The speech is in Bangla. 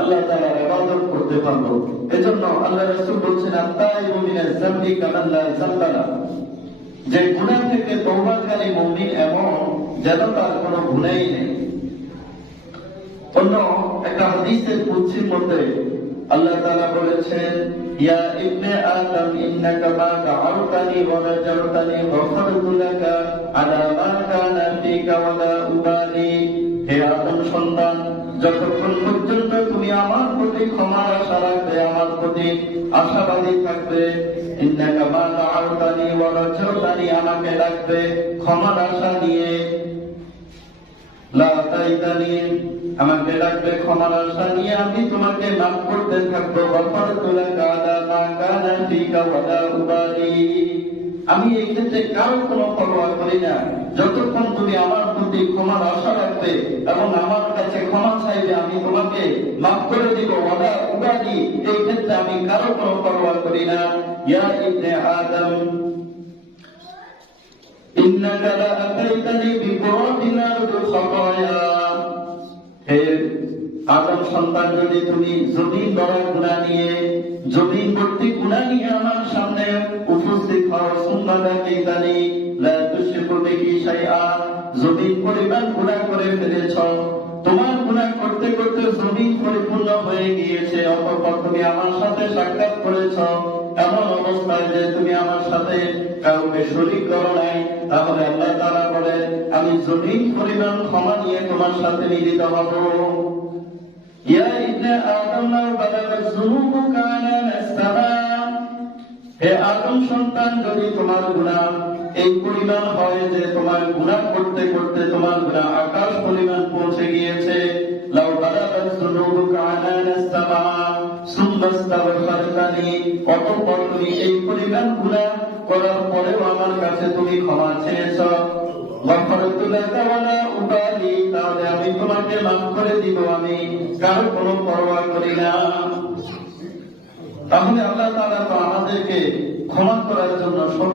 আল্লাহ তাআলার ইবাদত করতে পারবো। এজন্য আল্লাহ রাসূল বলছেন আত-তাইবু মিনাজ যামবি কামান লা যামবা লাহু, যে গুনাহ থেকে তওবাকারী মুমিন এমন যেন তার কোনো গুনাহই নেই। অন্য একটা হাদিসের কুদসির মধ্যে আল্লাহ তাআলা বলেছেন, ইয়া ইবনে আদম ইন্নাকা মা দাআউতানি ওয়া রাজাউতানি গফারতু লাকা আলা মা কানা ফিকা ওয়া লা উবালি। হে আদম সন্তান, যতক্ষণ পর্যন্ত তুমি আমার প্রতি ক্ষমার আশা রাখবে, আমার প্রতি আশাবাদী থাকবে, ইন্নাকা মা দাআউতানি ওয়া রাজাউতানি, আমাকে ডাকবে ক্ষমার আশা নিয়ে, লা তাইতানি, আমাকে ডাকবে ক্ষমার আশা নিয়ে, আমি তোমাকে মাফ করতে থাকবো, গফারতু লাকা আলা মা কানা ফিকা ওয়া লা উবালি। আমি এই ক্ষেত্রে কারো কোনো পরোয়া করি না, যতক্ষণ তুমি আমার প্রতি ক্ষমার আশা রাখবে এবং আমার কাছে ক্ষমা চাইবে, আমি তোমাকে মাফ করে দিব, ওয়া লা উবালি, এই ক্ষেত্রে আমি কারো কোনো পরোয়া করি না। ইয়া ইবনে আদম ইন্নাকা লা আতাইতানি বিকুরাবিল আরদি খাতায়া। হে আদম সন্তান, যদি তুমি জমিন ভরা গুনাহ নিয়ে, জমিন ভর্তি গুনাহ নিয়ে আমার সামনে উপস্থিত হও, সুম্মা লাকিতানি লা তুশরিকু বিহি শাইআ, জমিন পরিমাণ গুনাহ করে ফেলেছ, তোমার গুনাহ করতে করতে জমিন পরিপূর্ণ হয়ে গিয়েছে, অতঃপর তুমি আমার সাথে সাক্ষাৎ করেছ এমন অবস্থায় যে তুমি আমার সাথে কাউকে শরীক করো নাই, তাহলে আল্লাহ তাআলা বলেন, আমি জমিন পরিমাণ ক্ষমা নিয়ে তোমার সাথে মিলিত হব। ইয়া ইবনে আদম লাউ বালাগাত যুনুবুকা আনানাস সামা, হে আদম সন্তান, যদি তোমার গুনাহ এই পরিমাণ হয় যে তোমার গুনাহ করতে করতে তোমার গুনাহ আকাশ পরিমাণ পৌঁছে গিয়েছে, লাউ বালাগাত যুনুবুকা আনানাস সামা সুম্মা ইস্তাগফারতানি, অতঃপর তুমি এই পরিমাণ গুনাহ করার পরেও আমার কাছে তুমি ক্ষমা চেয়েছ, গফারতু লাকা ওয়া লা উবালি, তাহলে আমি তোমাকে মাফ করে দিব, আমি কারো কোনো পরোয়া করি না। তাহলে আল্লাহ তাআলা তো আমাদেরকে ক্ষমা করার জন্য